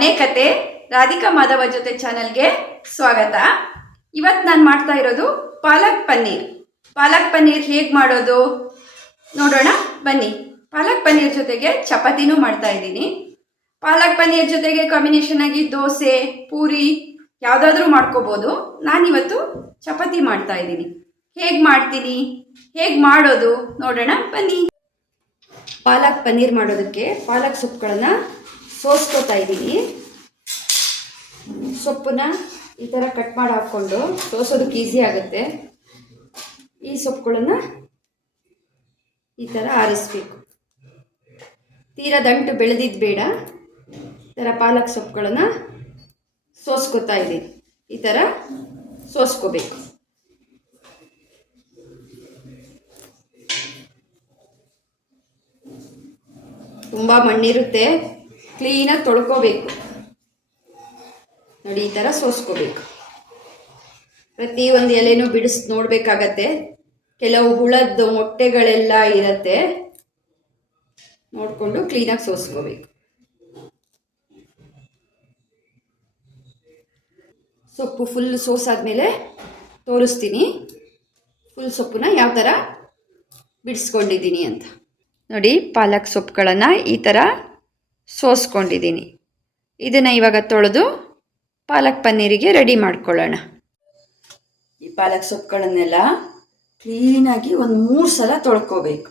ಮನೆ ಕತೆ ರಾಧಿಕಾ ಮಾಧವ ಜೊತೆ ಚಾನಲ್ಗೆ ಸ್ವಾಗತ. ಇವತ್ತು ನಾನು ಮಾಡ್ತಾ ಇರೋದು ಪಾಲಕ್ ಪನ್ನೀರ್. ಪಾಲಕ್ ಪನ್ನೀರ್ ಹೇಗೆ ಮಾಡೋದು? ನೋಡೋಣ, ಬನ್ನಿ. ಪಾಲಕ್ ಪನ್ನೀರ್ ಜೊತೆಗೆ ಚಪಾತಿನೂ ಮಾಡ್ತಾ ಇದ್ದೀನಿ. ಪಾಲಕ್ ಪನ್ನೀರ್ ಜೊತೆಗೆ ಕಾಂಬಿನೇಷನ್ ಆಗಿ ದೋಸೆ, ಪೂರಿ ಯಾವುದಾದ್ರೂ ಮಾಡ್ಕೋಬೋದು. ನಾನಿವತ್ತು ಚಪಾತಿ ಮಾಡ್ತಾ ಇದ್ದೀನಿ. ಹೇಗೆ ಮಾಡ್ತೀನಿ? ಹೇಗೆ ಮಾಡೋದು? ನೋಡೋಣ, ಬನ್ನಿ. ಪಾಲಕ್ ಪನ್ನೀರ್ ಮಾಡೋದಕ್ಕೆ ಪಾಲಕ್ ಸೊಪ್ಪುಗಳನ್ನು ಸೋಸ್ಕೋತಾ ಇದ್ದೀನಿ. ಸೊಪ್ಪನ್ನ ಈ ಥರ ಕಟ್ ಮಾಡಿ ಹಾಕ್ಕೊಂಡು ಸೋಸೋದಕ್ಕೆ ಈಸಿ ಆಗುತ್ತೆ. ಈ ಸೊಪ್ಪುಗಳನ್ನು ಈ ಥರ ಆರಿಸ್ಬೇಕು. ತೀರಾ ದಂಟು ಬೆಳೆದಿದ್ದು ಬೇಡ. ಈ ಥರ ಪಾಲಕ್ ಸೊಪ್ಪುಗಳನ್ನು ಸೋಸ್ಕೋತಾ ಇದ್ದೀನಿ. ಈ ಥರ ಸೋಸ್ಕೋಬೇಕು. ತುಂಬ ಮಣ್ಣಿರುತ್ತೆ. ಕ್ಲೀನಾಗಿ ತೊಳ್ಕೋಬೇಕು. ನೋಡಿ, ಈ ಥರ ಸೋಸ್ಕೋಬೇಕು. ಪ್ರತಿ ಒಂದು ಎಲೆನೂ ಬಿಡಿಸ್ ನೋಡಬೇಕಾಗತ್ತೆ. ಕೆಲವು ಹುಳದ್ದು ಮೊಟ್ಟೆಗಳೆಲ್ಲ ಇರತ್ತೆ. ನೋಡಿಕೊಂಡು ಕ್ಲೀನಾಗಿ ಸೋಸ್ಕೋಬೇಕು. ಸೊಪ್ಪು ಫುಲ್ ಸೋಸಾದ್ಮೇಲೆ ತೋರಿಸ್ತೀನಿ. ಫುಲ್ ಸೊಪ್ಪನ್ನ ಯಾವ ಥರ ಬಿಡಿಸ್ಕೊಂಡಿದ್ದೀನಿ ಅಂತ. ನೋಡಿ, ಪಾಲಕ್ ಸೊಪ್ಪುಗಳನ್ನು ಈ ಥರ ಸೋಸ್ಕೊಂಡಿದ್ದೀನಿ. ಇದನ್ನು ಇವಾಗ ತೊಳೆದು ಪಾಲಕ್ ಪನ್ನೀರಿಗೆ ರೆಡಿ ಮಾಡ್ಕೊಳ್ಳೋಣ. ಈ ಪಾಲಕ್ ಸೊಪ್ಪುಗಳನ್ನೆಲ್ಲ ಕ್ಲೀನಾಗಿ ಒಂದು ಮೂರು ಸಲ ತೊಳ್ಕೋಬೇಕು.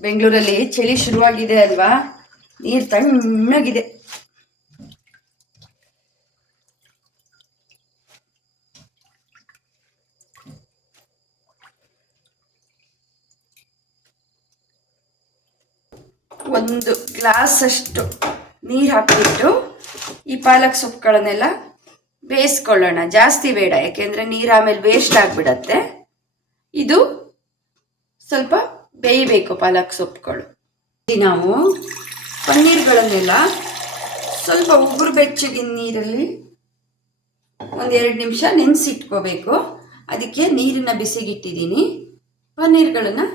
ಬೆಂಗಳೂರಲ್ಲಿ ಚಳಿ ಶುರುವಾಗಿದೆ ಅಲ್ವಾ? ನೀರು ತಣ್ಣಗಿದೆ. ಒಂದು ಗ್ಲಾಸ್ ಅಷ್ಟು ನೀರು ಹಾಕಿಬಿಟ್ಟು ಈ ಪಾಲಕ್ ಸೊಪ್ಪುಗಳನ್ನೆಲ್ಲ ಬೇಯಿಸ್ಕೊಳ್ಳೋಣ. ಜಾಸ್ತಿ ಬೇಡ, ಯಾಕೆಂದರೆ ನೀರು ಆಮೇಲೆ ವೇಸ್ಟ್ ಆಗಿಬಿಡತ್ತೆ. ಇದು ಸ್ವಲ್ಪ ಬೇಯಬೇಕು ಪಾಲಕ್ ಸೊಪ್ಪುಗಳು. ನಾವು ಪನ್ನೀರ್ಗಳನ್ನೆಲ್ಲ ಸ್ವಲ್ಪ ಉಗುರು ಬೆಚ್ಚಗಿನ ನೀರಲ್ಲಿ ಒಂದೆರಡು ನಿಮಿಷ ನೆನೆಸಿಟ್ಕೋಬೇಕು. ಅದಕ್ಕೆ ನೀರನ್ನು ಬಿಸಿಗಿಟ್ಟಿದ್ದೀನಿ. ಪನ್ನೀರ್ಗಳನ್ನು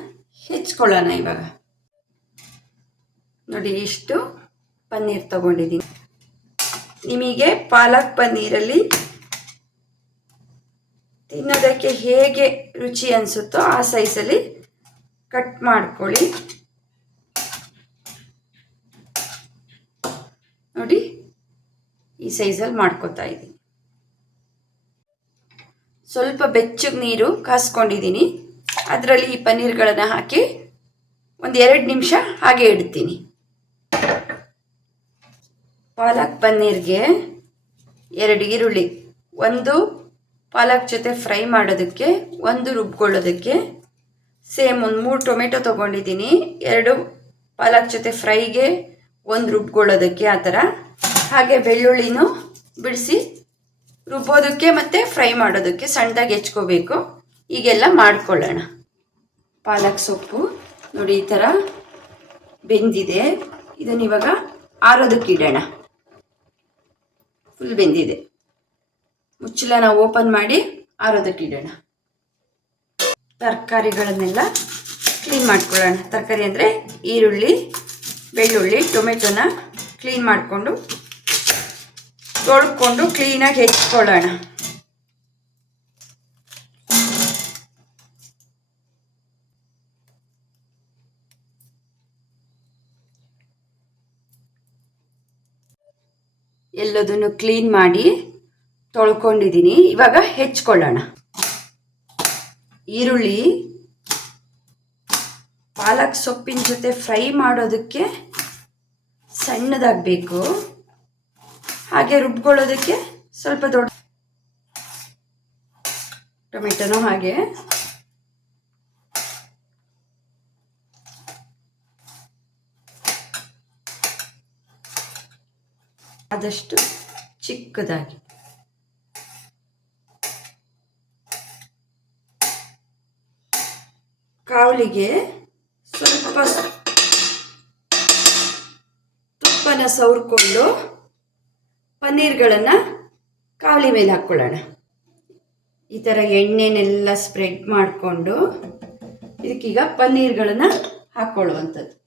ಹೆಚ್ಕೊಳ್ಳೋಣ ಇವಾಗ. ನೋಡಿ, ಇಷ್ಟು ಪನ್ನೀರ್ ತಗೊಂಡಿದ್ದೀನಿ. ನಿಮಗೆ ಪಾಲಕ್ ಪನ್ನೀರಲ್ಲಿ ತಿನ್ನೋದಕ್ಕೆ ಹೇಗೆ ರುಚಿ ಅನಿಸುತ್ತೋ ಆ ಸೈಜಲ್ಲಿ ಕಟ್ ಮಾಡ್ಕೊಳ್ಳಿ. ನೋಡಿ, ಈ ಸೈಜಲ್ಲಿ ಮಾಡ್ಕೋತಾ ಇದ್ದೀನಿ. ಸ್ವಲ್ಪ ಬೆಚ್ಚಗೆ ನೀರು ಕಾಸ್ಕೊಂಡಿದ್ದೀನಿ. ಅದರಲ್ಲಿ ಈ ಪನ್ನೀರ್ಗಳನ್ನು ಹಾಕಿ ಒಂದು ಎರಡು ನಿಮಿಷ ಹಾಗೆ ಇಡ್ತೀನಿ. ಪಾಲಕ್ ಪನ್ನೀರ್ಗೆ ಎರಡು ಈರುಳ್ಳಿ, ಒಂದು ಪಾಲಕ್ ಜೊತೆ ಫ್ರೈ ಮಾಡೋದಕ್ಕೆ, ಒಂದು ರುಬ್ಕೊಳ್ಳೋದಕ್ಕೆ ಸೇಮ್ ಒಂದು ಮೂರು ಟೊಮೆಟೊ ತೊಗೊಂಡಿದ್ದೀನಿ. ಎರಡು ಪಾಲಕ್ ಜೊತೆ ಫ್ರೈಗೆ ಒಂದು ರುಬ್ಕೊಳ್ಳೋದಕ್ಕೆ ಆ ಥರ. ಹಾಗೆ ಬೆಳ್ಳುಳ್ಳಿನೂ ಬಿಡಿಸಿ ರುಬ್ಬೋದಕ್ಕೆ ಮತ್ತು ಫ್ರೈ ಮಾಡೋದಕ್ಕೆ ಸಣ್ಣದಾಗಿ ಹೆಚ್ಕೋಬೇಕು. ಈಗೆಲ್ಲ ಮಾಡ್ಕೊಳ್ಳೋಣ. ಪಾಲಕ್ ಸೊಪ್ಪು, ನೋಡಿ ಈ ಥರ ಬೆಂದಿದೆ. ಇದನ್ನು ಇವಾಗ ಆರೋದಕ್ಕೆ ಇಡೋಣ. ಫುಲ್ ಬೆಂದಿದೆ ಮುಚ್ಚಳನ ಓಪನ್ ಮಾಡಿ ಆರೋದಕ್ಕೆ ಇಡೋಣ. ತರಕಾರಿಗಳನ್ನೆಲ್ಲ ಕ್ಲೀನ್ ಮಾಡ್ಕೊಳ್ಳೋಣ. ತರಕಾರಿ ಅಂದರೆ ಈರುಳ್ಳಿ, ಬೆಳ್ಳುಳ್ಳಿ, ಟೊಮೆಟೊನ ಕ್ಲೀನ್ ಮಾಡಿಕೊಂಡು ತೊಳ್ಕೊಂಡು ಕ್ಲೀನಾಗಿ ಹೆಚ್ಕೊಳ್ಳೋಣ ಎಲ್ಲದನ್ನು ಕ್ಲೀನ್ ಮಾಡಿ ತೊಳ್ಕೊಂಡಿದ್ದೀನಿ. ಇವಾಗ ಹೆಚ್ಕೊಳ್ಳೋಣ. ಈರುಳ್ಳಿ, ಪಾಲಕ್ ಸೊಪ್ಪಿನ ಜೊತೆ ಫ್ರೈ ಮಾಡೋದಕ್ಕೆ ಸಣ್ಣದಾಗಬೇಕು. ಹಾಗೆ ರುಬ್ಕೊಳ್ಳೋದಕ್ಕೆ ಸ್ವಲ್ಪ ದೊಡ್ಡ ಟೊಮೆಟೊನೂ ಹಾಗೆ ಆದಷ್ಟು ಚಿಕ್ಕದಾಗಿ. ಕಾವಲಿಗೆ ಸ್ವಲ್ಪ ತುಪ್ಪನ ಸವರ್ಕೊಂಡು ಪನ್ನೀರ್ಗಳನ್ನು ಕಾವಲಿ ಮೇಲೆ ಹಾಕ್ಕೊಳ್ಳೋಣ. ಈ ಥರ ಎಣ್ಣೆನೆಲ್ಲ ಸ್ಪ್ರೆಡ್ ಮಾಡಿಕೊಂಡು ಇದಕ್ಕೀಗ ಪನ್ನೀರ್ಗಳನ್ನು ಹಾಕ್ಕೊಳ್ಳುವಂಥದ್ದು.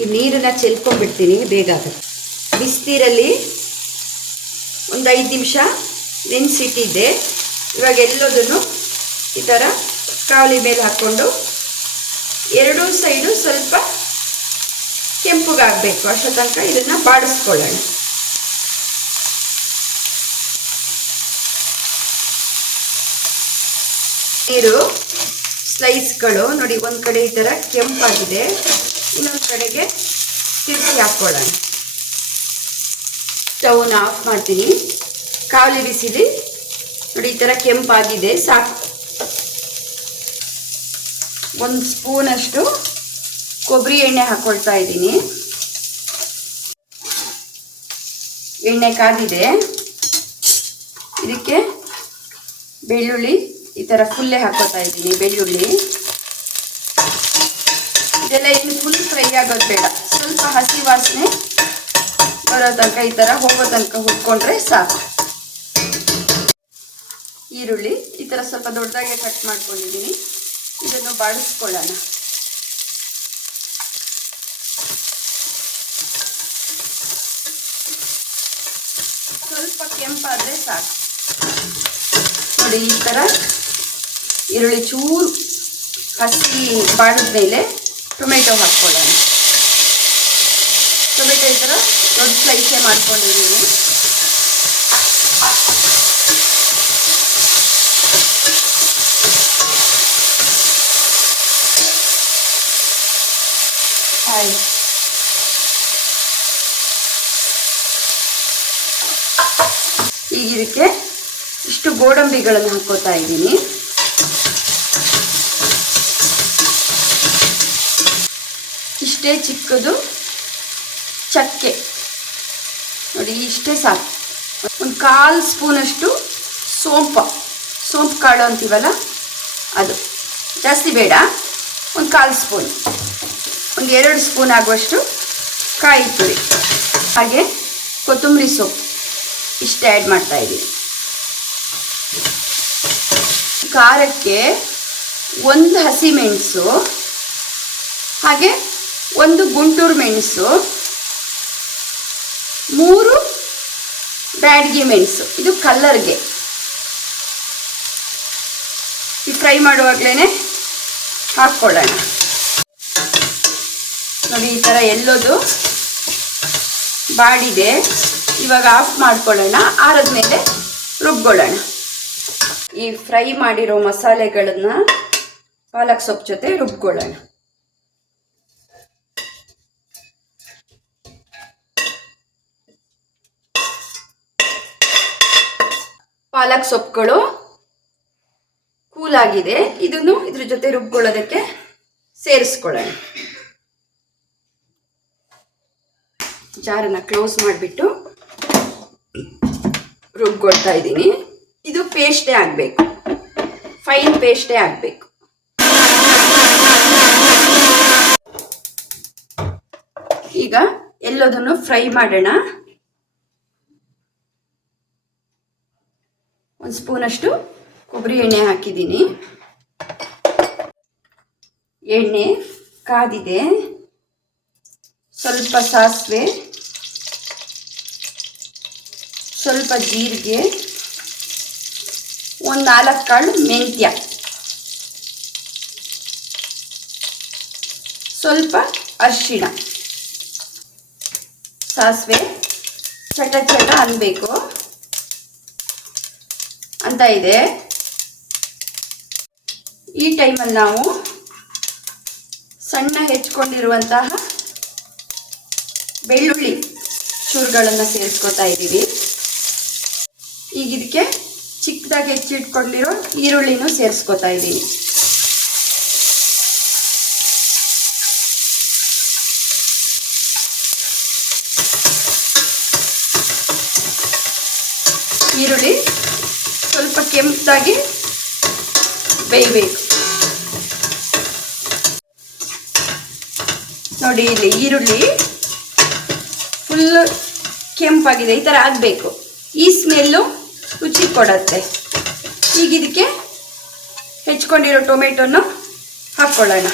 ಈ ನೀರನ್ನು ಚೆಲ್ಕೊಂಡ್ಬಿಡ್ತೀನಿ, ಬೇಗ ಆಗುತ್ತೆ. ಬಿಸಿನೀರಲ್ಲಿ ಒಂದು ಐದು ನಿಮಿಷ ನೆನೆಸಿಟ್ಟಿದ್ದೆ. ಇವಾಗ ಎಲ್ಲದನ್ನು ಈ ಥರ ಕಾವಲಿ ಮೇಲೆ ಹಾಕ್ಕೊಂಡು ಎರಡೂ ಸೈಡು ಸ್ವಲ್ಪ ಕೆಂಪುಗಾಗಬೇಕು. ಅಷ್ಟೋ ತನಕ ಇದನ್ನು ಬಾಡಿಸ್ಕೊಳ್ಳೋಣ. ನೀರು ಸ್ಲೈಸ್ಗಳು ನೋಡಿ, ಒಂದು ಕಡೆ ಈ ಥರ ಕೆಂಪಾಗಿದೆ. ಇನ್ನೊಂದು ಕಡೆಗೆ ತಿರುಗಿ ಹಾಕ್ಕೊಳ್ಳೋಣ ಸ್ಟವ್ನ ಆಫ್ ಮಾಡ್ತೀನಿ. ಕಾವಲಿ ಬಿಸಿಲಿ ನೋಡಿ, ಈ ಥರ ಕೆಂಪಾಗಿದೆ, ಸಾಕು. ಒಂದು ಸ್ಪೂನಷ್ಟು ಕೊಬ್ಬರಿ ಎಣ್ಣೆ ಹಾಕ್ಕೊಳ್ತಾ ಇದ್ದೀನಿ. ಎಣ್ಣೆ ಕಾದಿದೆ. ಇದಕ್ಕೆ ಬೆಳ್ಳುಳ್ಳಿ ಈ ಥರ ಫುಲ್ಲೇ ಹಾಕೋತಾ ಇದ್ದೀನಿ, ಬೆಳ್ಳುಳ್ಳಿ. ಇದೆಲ್ಲ ಇನ್ನು ಫುಲ್ ಫ್ರೈ ಆಗೋದು ಬೇಡ. ಸ್ವಲ್ಪ ಹಸಿ ವಾಸನೆ ಬರೋ ತನಕ ಈ ಥರ ಹೋಗೋ ತನಕ ಹುಡ್ಕೊಂಡ್ರೆ ಸಾಕು. ಈರುಳ್ಳಿ ಈ ಥರ ಸ್ವಲ್ಪ ದೊಡ್ಡದಾಗೆ ಕಟ್ ಮಾಡ್ಕೊಂಡಿದ್ದೀನಿ ಇದನ್ನು ಬಾಡಿಸ್ಕೊಳ್ಳೋಣ. ಸ್ವಲ್ಪ ಕೆಂಪಾದರೆ ಸಾಕು. ನೋಡಿ ಈ ಥರ ಈರುಳ್ಳಿ ಚೂರು ಹಸಿ ಬಾಡಿದ ಮೇಲೆ ಟೊಮೆಟೊ ಹಾಕ್ಕೊಳ್ಳೋಣ ಟೊಮೆಟೊ ಈ ಥರ ದೊಡ್ಡ ಸ್ಲೈಸೇ ಮಾಡ್ಕೊಂಡಿದ್ದೀನಿ. ಆಯ್ತು. ಈಗ ಇದಕ್ಕೆ ಇಷ್ಟು ಗೋಡಂಬಿಗಳನ್ನು ಹಾಕೋತಾ ಇದ್ದೀನಿ. ಇಷ್ಟೇ ಚಿಕ್ಕದು ಚಕ್ಕೆ. ನೋಡಿ, ಇಷ್ಟೇ ಸಾಕು. ಒಂದು ಕಾಲು ಸ್ಪೂನಷ್ಟು ಸೋಂಪು. ಸೋಂಪು ಕಾಳು ಅಂತೀವಲ್ಲ? ಅದು. ಜಾಸ್ತಿ ಬೇಡ. ಒಂದು ಕಾಲು ಸ್ಪೂನ್. ಒಂದು ಎರಡು ಸ್ಪೂನ್ ಆಗುವಷ್ಟು ಕಾಯಿ ತುರಿ. ಹಾಗೆ ಕೊತ್ತಂಬರಿ ಸೊಪ್ಪು. ಇಷ್ಟು ಆ್ಯಡ್ ಮಾಡ್ತಾ ಇದ್ದೀನಿ. ಖಾರಕ್ಕೆ ಒಂದು ಹಸಿಮೆಣಸು ಹಾಗೆ ಒಂದು ಗುಂಟೂರು ಮೆಣಸು, ಮೂರು ಬ್ಯಾಡ್ಗಿ ಮೆಣಸು. ಇದು ಕಲ್ಲರ್ಗೆ. ಈ ಫ್ರೈ ಮಾಡುವಾಗಲೇ ಹಾಕ್ಕೊಳ್ಳೋಣ. ನೋಡಿ, ಈ ಥರ ಎಲ್ಲೋದು ಬಾಡಿದೆ. ಇವಾಗ ಆಫ್ ಮಾಡ್ಕೊಳ್ಳೋಣ ಆರದ್ಮೇಲೆ ರುಬ್ಕೊಳ್ಳೋಣ. ಈ ಫ್ರೈ ಮಾಡಿರೋ ಮಸಾಲೆಗಳನ್ನ ಪಾಲಕ್ ಸೊಪ್ಪು ಜೊತೆ ರುಬ್ಕೊಳ್ಳೋಣ. ಪಾಲಕ್ ಸೊಪ್ಪುಗಳು ಕೂಲ್ ಆಗಿದೆ ಇದನ್ನು ಇದ್ರ ಜೊತೆ ರುಬ್ಕೊಳ್ಳೋದಕ್ಕೆ ಸೇರಿಸ್ಕೊಳ್ಳೋಣ. ಜಾರನ್ನ ಕ್ಲೋಸ್ ಮಾಡಿಬಿಟ್ಟು ರುಬ್ಕೊಳ್ತಾ ಇದ್ದೀನಿ. ಇದು ಪೇಸ್ಟೇ ಆಗಬೇಕು. ಫೈನ್ ಪೇಸ್ಟೇ ಆಗಬೇಕು. ಈಗ ಎಲ್ಲದನ್ನು ಫ್ರೈ ಮಾಡೋಣ. ಸ್ಪೂನಷ್ಟು ಕೊಬ್ಬರಿ ಎಣ್ಣೆ ಹಾಕಿದ್ದೀನಿ. ಎಣ್ಣೆ ಕಾದಿದೆ. ಸ್ವಲ್ಪ ಸಾಸಿವೆ, ಸ್ವಲ್ಪ ಜೀರಿಗೆ, ಒಂದು ನಾಲ್ಕು ಕಾಳು ಮೆಂತ್ಯ. ಸ್ವಲ್ಪ ಅರಿಶಿಣ. ಸಾಸಿವೆ ಚಟ ಚಟ ಅನ್ಬೇಕು ಅಂತ ಇದೆ. ಈ ಟೈಮಲ್ಲಿ ನಾವು ಸಣ್ಣ ಹೆಚ್ಕೊಂಡಿರುವಂತಹ ಬೆಳ್ಳುಳ್ಳಿ ಚೂರುಗಳನ್ನು ಸೇರಿಸ್ಕೊತಾ ಇದ್ದೀವಿ. ಈಗ ಇದಕ್ಕೆ ಚಿಕ್ಕದಾಗಿ ಹೆಚ್ಚಿಟ್ಕೊಂಡಿರೋ ಈರುಳ್ಳಿನೂ ಸೇರಿಸ್ಕೊತಾ ಇದ್ದೀನಿ ಈರುಳ್ಳಿ ಸ್ವಲ್ಪ ಬೇಯಬೇಕು. ನೋಡಿ, ಇಲ್ಲಿ ಈರುಳ್ಳಿ ಫುಲ್ ಕೆಂಪಾಗಿದೆ, ಈ ಥರ ಆಗಬೇಕು. ಈ ಸ್ಮೆಲ್ಲು ರುಚಿ ಕೊಡತ್ತೆ. ಈಗ ಇದಕ್ಕೆ ಹೆಚ್ಕೊಂಡಿರೋ ಟೊಮೆಟೊನ ಹಾಕ್ಕೊಳ್ಳೋಣ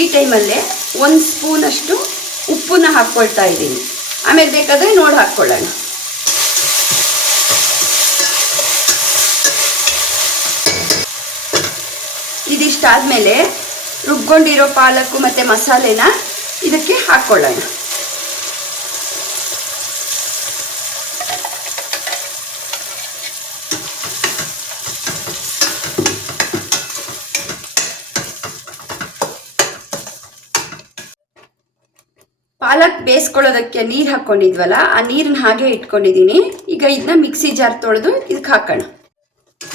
ಈ ಟೈಮಲ್ಲೇ ಒಂದು ಸ್ಪೂನಷ್ಟು ಉಪ್ಪನ್ನ ಹಾಕ್ಕೊಳ್ತಾ ಇದ್ದೀನಿ. ಆಮೇಲೆ ಬೇಕಾದರೆ ನೋಡಿ ಹಾಕ್ಕೊಳ್ಳೋಣ. ಇದಿಷ್ಟಾದಮೇಲೆ ರುಬ್ಕೊಂಡಿರೋ ಪಾಲಕ್ಕು ಮತ್ತು ಮಸಾಲೆನ ಇದಕ್ಕೆ ಹಾಕ್ಕೊಳ್ಳೋಣ. ಪಾಲಕ್ ಬೇಯಿಸ್ಕೊಳ್ಳೋದಕ್ಕೆ ನೀರು ಹಾಕ್ಕೊಂಡಿದ್ವಲ್ಲ ಆ ನೀರನ್ನ ಹಾಗೆ ಇಟ್ಕೊಂಡಿದ್ದೀನಿ ಈಗ ಇದನ್ನ ಮಿಕ್ಸಿ ಜಾರ್ ತೊಳೆದು ಇದಕ್ಕೆ ಹಾಕೋಣ.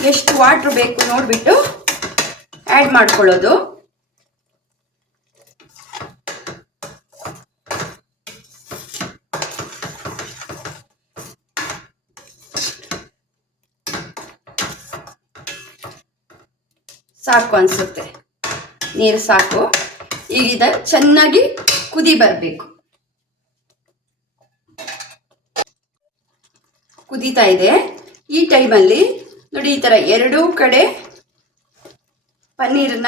ಎಷ್ಟು ವಾಟ್ರ್ ಬೇಕು ನೋಡಿಬಿಟ್ಟು ಆ್ಯಡ್ ಮಾಡ್ಕೊಳ್ಳೋದು. ಸಾಕು ಅನಿಸುತ್ತೆ. ನೀರು ಸಾಕು. ಈಗ ಚೆನ್ನಾಗಿ ಕುದಿ ಬರಬೇಕು. ಕುದೀತಾ ಇದೆ. ಈ ಟೈಮಲ್ಲಿ ನೋಡಿ ಈ ಥರ ಎರಡೂ ಕಡೆ ಪನ್ನೀರನ್ನ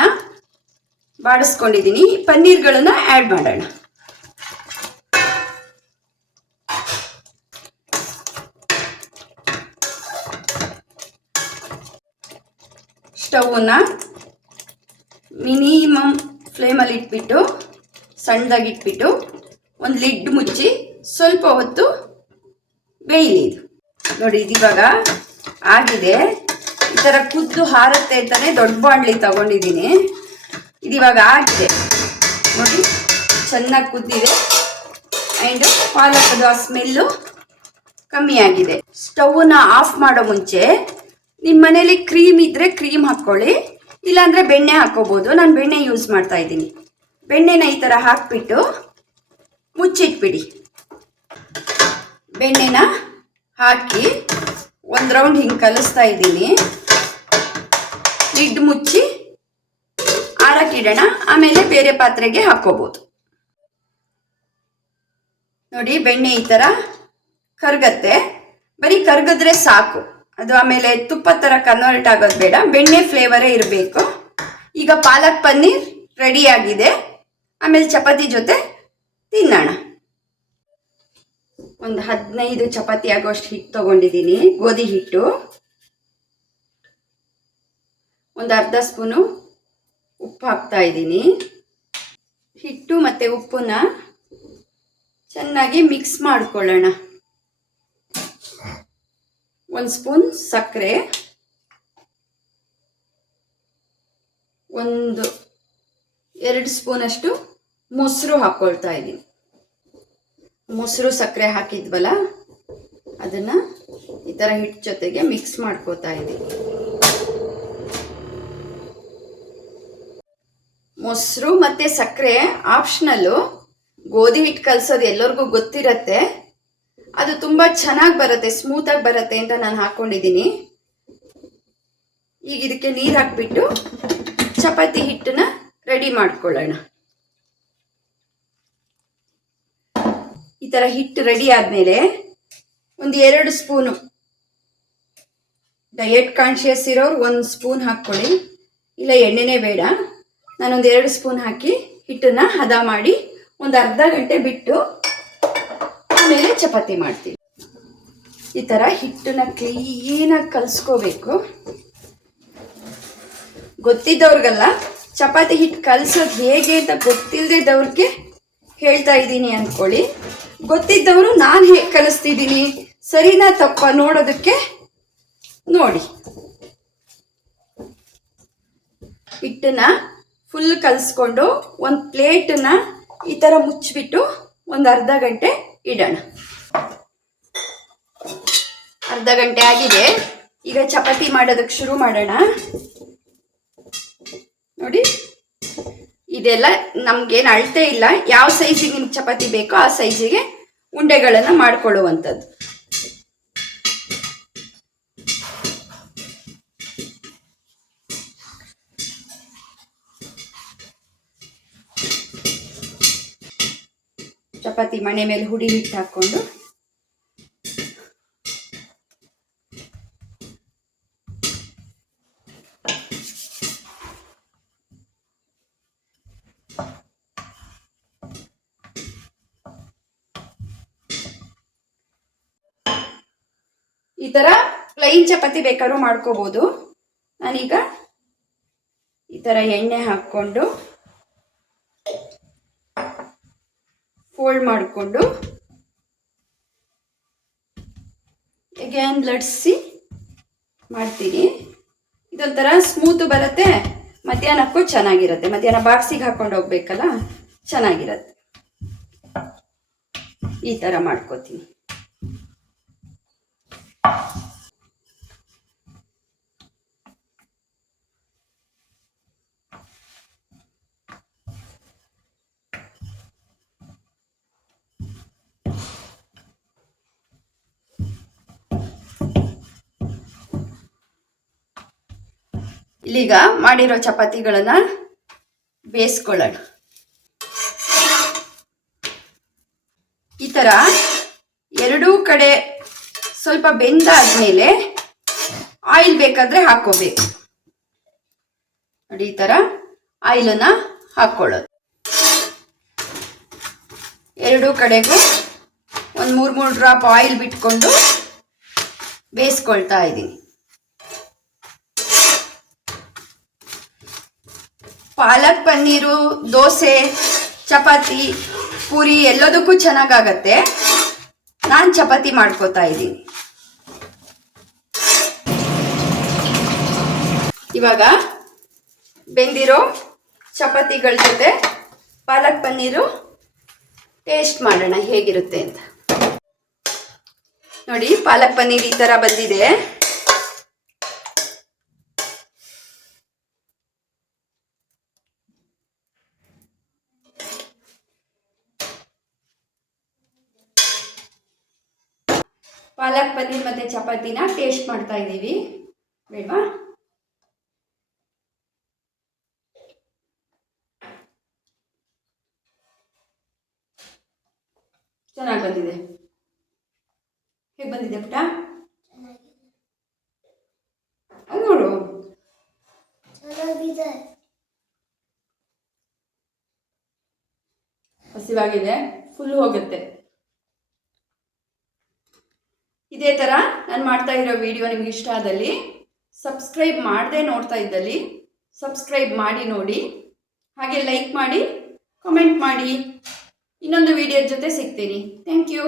ಬಾಡಿಸ್ಕೊಂಡಿದ್ದೀನಿ. ಪನ್ನೀರ್ಗಳನ್ನ ಆ್ಯಡ್ ಮಾಡೋಣ. ಸ್ಟವನ್ನ ಮಿನಿಮಮ್ ಫ್ಲೇಮಲ್ಲಿ ಇಟ್ಬಿಟ್ಟು, ಸಣ್ಣದಾಗಿ ಇಟ್ಬಿಟ್ಟು, ಒಂದು ಲಿಡ್ ಮುಚ್ಚಿ ಸ್ವಲ್ಪ ಹೊತ್ತು ಬೇಯಲಿ ಇದು. ನೋಡಿ ಇದಿವಾಗ ಆಗಿದೆ. ಈ ಥರ ಕುದ್ದು ಹಾರುತ್ತೆ ಅಂತಲೇ ದೊಡ್ಡ ಬಾಣಲಿ ತಗೊಂಡಿದ್ದೀನಿ. ಇದಿವಾಗ ಆಗಿದೆ. ನೋಡಿ, ಚೆನ್ನಾಗಿ ಕುದ್ದಿದೆ. ಆ್ಯಂಡ್ ಪಾಲಕದ ಸ್ಮೆಲ್ಲು ಕಮ್ಮಿ ಆಗಿದೆ. ಸ್ಟವ್ನ ಆಫ್ ಮಾಡೋ ಮುಂಚೆ ನಿಮ್ಮ ಮನೇಲಿ ಕ್ರೀಮ್ ಇದ್ದರೆ ಕ್ರೀಮ್ ಹಾಕ್ಕೊಳ್ಳಿ ಇಲ್ಲಾಂದರೆ ಬೆಣ್ಣೆ ಹಾಕ್ಕೋಬೋದು ನಾನು ಬೆಣ್ಣೆ ಯೂಸ್ ಮಾಡ್ತಾ ಇದ್ದೀನಿ. ಬೆಣ್ಣೆನ ಈ ಥರ ಹಾಕ್ಬಿಟ್ಟು ಮುಚ್ಚಿಟ್ಬಿಡಿ. ಬೆಣ್ಣೆನ ಹಾಕಿ ಒಂದು ರೌಂಡ್ ಹಿಂಗೆ ಕಲಿಸ್ತಾ ಇದ್ದೀನಿ. ಲಿಡ್ ಮುಚ್ಚಿ ಆರಕ್ಕಿಡೋಣ ಆಮೇಲೆ ಬೇರೆ ಪಾತ್ರೆಗೆ ಹಾಕ್ಕೋಬೋದು ನೋಡಿ, ಬೆಣ್ಣೆ ಈ ಥರ ಕರ್ಗತ್ತೆ. ಬರೀ ಕರ್ಗದ್ರೆ ಸಾಕು. ಅದು ಆಮೇಲೆ ತುಪ್ಪ ಥರ ಕನ್ವರ್ಟ್ ಆಗೋದು ಬೇಡ. ಬೆಣ್ಣೆ ಫ್ಲೇವರೇ ಇರಬೇಕು. ಈಗ ಪಾಲಕ್ ಪನ್ನೀರ್ ರೆಡಿ ಆಗಿದೆ. ಆಮೇಲೆ ಚಪಾತಿ ಜೊತೆ ತಿನ್ನೋಣ. ಒಂದು ಹದಿನೈದು ಚಪಾತಿ ಆಗೋಷ್ಟು ಹಿಟ್ಟು ತಗೊಂಡಿದ್ದೀನಿ. ಗೋಧಿ ಹಿಟ್ಟು. ಒಂದು ಅರ್ಧ ಸ್ಪೂನು ಉಪ್ಪು ಹಾಕ್ತಾ ಇದ್ದೀನಿ. ಹಿಟ್ಟು ಮತ್ತು ಉಪ್ಪನ್ನ ಚೆನ್ನಾಗಿ ಮಿಕ್ಸ್ ಮಾಡ್ಕೊಳ್ಳೋಣ. ಒಂದು ಸ್ಪೂನ್ ಸಕ್ಕರೆ. ಒಂದು ಎರಡು ಸ್ಪೂನಷ್ಟು ಮೊಸರು ಹಾಕ್ಕೊಳ್ತಾ ಇದ್ದೀನಿ. ಮೊಸರು ಸಕ್ಕರೆ ಹಾಕಿದ್ವಲ್ಲ? ಅದನ್ನು ಈ ಥರ ಹಿಟ್ಟು ಜೊತೆಗೆ ಮಿಕ್ಸ್ ಮಾಡ್ಕೋತಾ ಇದ್ದೀನಿ ಮೊಸರು ಮತ್ತು ಸಕ್ಕರೆ ಆಪ್ಷನಲ್ಲು ಗೋಧಿ ಹಿಟ್ಟು ಕಲಸೋದು ಎಲ್ಲರಿಗೂ ಗೊತ್ತಿರತ್ತೆ. ಅದು ತುಂಬ ಚೆನ್ನಾಗಿ ಬರುತ್ತೆ ಸ್ಮೂತಾಗಿ ಬರುತ್ತೆ ಅಂತ ನಾನು ಹಾಕ್ಕೊಂಡಿದ್ದೀನಿ ಈಗ ಇದಕ್ಕೆ ನೀರು ಹಾಕ್ಬಿಟ್ಟು ಚಪಾತಿ ಹಿಟ್ಟನ್ನ ರೆಡಿ ಮಾಡ್ಕೊಳ್ಳೋಣ. ಈ ಥರ ಹಿಟ್ಟು ರೆಡಿ ಆದಮೇಲೆ ಒಂದು ಎರಡು ಸ್ಪೂನು ಡಯಟ್ ಕಾನ್ಷಿಯಸ್ ಇರೋರು ಒಂದು ಸ್ಪೂನ್ ಹಾಕ್ಕೊಳ್ಳಿ. ಇಲ್ಲ ಎಣ್ಣೆನೇ ಬೇಡ. ನಾನೊಂದು ಎರಡು ಸ್ಪೂನ್ ಹಾಕಿ ಹಿಟ್ಟನ್ನು ಹದ ಮಾಡಿ ಒಂದು ಅರ್ಧ ಗಂಟೆ ಬಿಟ್ಟು ಆಮೇಲೆ ಚಪಾತಿ ಮಾಡ್ತೀನಿ. ಈ ಥರ ಹಿಟ್ಟನ್ನ ಕ್ಲೀನಾಗಿ ಕಲಿಸ್ಕೋಬೇಕು. ಗೊತ್ತಿದ್ದವ್ರಿಗಲ್ಲ, ಚಪಾತಿ ಹಿಟ್ಟು ಕಲಿಸೋದು ಹೇಗೆ ಅಂತ ಗೊತ್ತಿಲ್ಲದಿದ್ದವ್ರಿಗೆ ಹೇಳ್ತಾ ಇದ್ದೀನಿ ಅಂದ್ಕೊಳ್ಳಿ ಗೊತ್ತಿದ್ದವರು ನಾನು ಹೇಗೆ ಕಲಿಸ್ತಿದ್ದೀನಿ. ಸರಿನಾ ತಪ್ಪ ನೋಡೋದಕ್ಕೆ ನೋಡಿ. ಹಿಟ್ಟನ್ನ ಫುಲ್ ಕಲಿಸ್ಕೊಂಡು ಒಂದು ಪ್ಲೇಟನ್ನ ಈ ಥರ ಮುಚ್ಚಿಬಿಟ್ಟು ಒಂದು ಅರ್ಧ ಗಂಟೆ ಇಡೋಣ. ಅರ್ಧ ಗಂಟೆ ಆಗಿದೆ. ಈಗ ಚಪಾತಿ ಮಾಡೋದಕ್ಕೆ ಶುರು ಮಾಡೋಣ. ನೋಡಿ. ಇದೆಲ್ಲ ನಮ್ಗೇನು ಅಳತೆ ಇಲ್ಲ. ಯಾವ ಸೈಜಿಗೆ ನಿಮ್ಗೆ ಚಪಾತಿ ಬೇಕೋ ಆ ಸೈಜಿಗೆ ಉಂಡೆಗಳನ್ನು ಮಾಡ್ಕೊಳ್ಳುವಂಥದ್ದು. ಚಪಾತಿ ಮಣೆ ಮೇಲೆ ಹುಡಿ ಹಿಟ್ಟು ಹಾಕ್ಕೊಂಡು ಈ ಥರ ಪ್ಲೈನ್ ಚಪಾತಿ ಬೇಕಾದ್ರೂ ಮಾಡ್ಕೋಬೋದು. ನಾನೀಗ ಈ ಥರ ಎಣ್ಣೆ ಹಾಕ್ಕೊಂಡು ಫೋಲ್ಡ್ ಮಾಡಿಕೊಂಡು ಅಗೇನ್ ಲಟ್ಸಿ ಮಾಡ್ತೀನಿ. ಇದೊಂಥರ ಸ್ಮೂತು ಬರುತ್ತೆ, ಮಧ್ಯಾಹ್ನಕ್ಕೂ ಚೆನ್ನಾಗಿರುತ್ತೆ. ಮಧ್ಯಾಹ್ನ ಬಾಕ್ಸಿಗೆ ಹಾಕೊಂಡು ಹೋಗ್ಬೇಕಲ್ಲ, ಚೆನ್ನಾಗಿರುತ್ತೆ. ಈ ಥರ ಮಾಡ್ಕೋತೀನಿ. ಇಲ್ಲೀಗ ಮಾಡಿರೋ ಚಪಾತಿಗಳನ್ನ ಬೇಯಿಸ್ಕೊಳ್ಳೋಣ. ಈ ಥರ ಎರಡೂ ಕಡೆ ಸ್ವಲ್ಪ ಬೆಂದಾದ್ಮೇಲೆ ಆಯಿಲ್ ಬೇಕಾದ್ರೆ ಹಾಕೋಬೇಕು ನೋಡಿ, ಈ ಥರ ಆಯಿಲನ್ನು ಹಾಕ್ಕೊಳ್ಳೋದು. ಎರಡೂ ಕಡೆಗೂ ಒಂದು ಮೂರು ಮೂರು ಡ್ರಾಪ್ ಆಯಿಲ್ ಬಿಟ್ಕೊಂಡು ಬೇಯಿಸ್ಕೊಳ್ತಾ ಇದ್ದೀನಿ. ಪಾಲಕ್, ಪನ್ನೀರು, ದೋಸೆ, ಚಪಾತಿ, ಪೂರಿ ಎಲ್ಲದಕ್ಕೂ ಚೆನ್ನಾಗಾಗತ್ತೆ. ನಾನು ಚಪಾತಿ ಮಾಡ್ಕೋತಾ ಇದ್ದೀನಿ. ಇವಾಗ ಬೆಂದಿರೋ ಚಪಾತಿಗಳ ಜೊತೆ ಪಾಲಕ್, ಪನ್ನೀರು ಟೇಸ್ಟ್ ಮಾಡೋಣ ಹೇಗಿರುತ್ತೆ ಅಂತ. ನೋಡಿ, ಪಾಲಕ್, ಪನ್ನೀರ್ ಈ ಥರ ಬಂದಿದೆ ಪಾಲಕ್ ಪನ್ನೀರ್ ಮತ್ತೆ ಚಪಾತಿನ ಟೇಸ್ಟ್ ಮಾಡ್ತಾ ಇದ್ದೀವಿ ಬೇಡವಾ? ಚೆನ್ನಾಗಿ ಬಂದಿದೆ. ಹೇಗೆ ಬಂದಿದೆ ಪುಟ? ಅದು ನೋಡು. ಚೆನ್ನಾಗಿದೆ. ಹಸಿವಾಗಿದೆ ಫುಲ್ ಹೋಗುತ್ತೆ. ಇದೇ ಥರ ನಾನು ಮಾಡ್ತಾ ಇರೋ ವಿಡಿಯೋ ನಿಮ್ಗೆ ಇಷ್ಟ ಆದಲ್ಲಿ ಸಬ್ಸ್ಕ್ರೈಬ್ ಮಾಡದೆ ನೋಡ್ತಾ ಇದ್ದಲ್ಲಿ ಸಬ್ಸ್ಕ್ರೈಬ್ ಮಾಡಿ ನೋಡಿ, ಹಾಗೆ ಲೈಕ್ ಮಾಡಿ ಕಮೆಂಟ್ ಮಾಡಿ. ಇನ್ನೊಂದು ವಿಡಿಯೋ ಜೊತೆ ಸಿಗ್ತೀನಿ. Thank you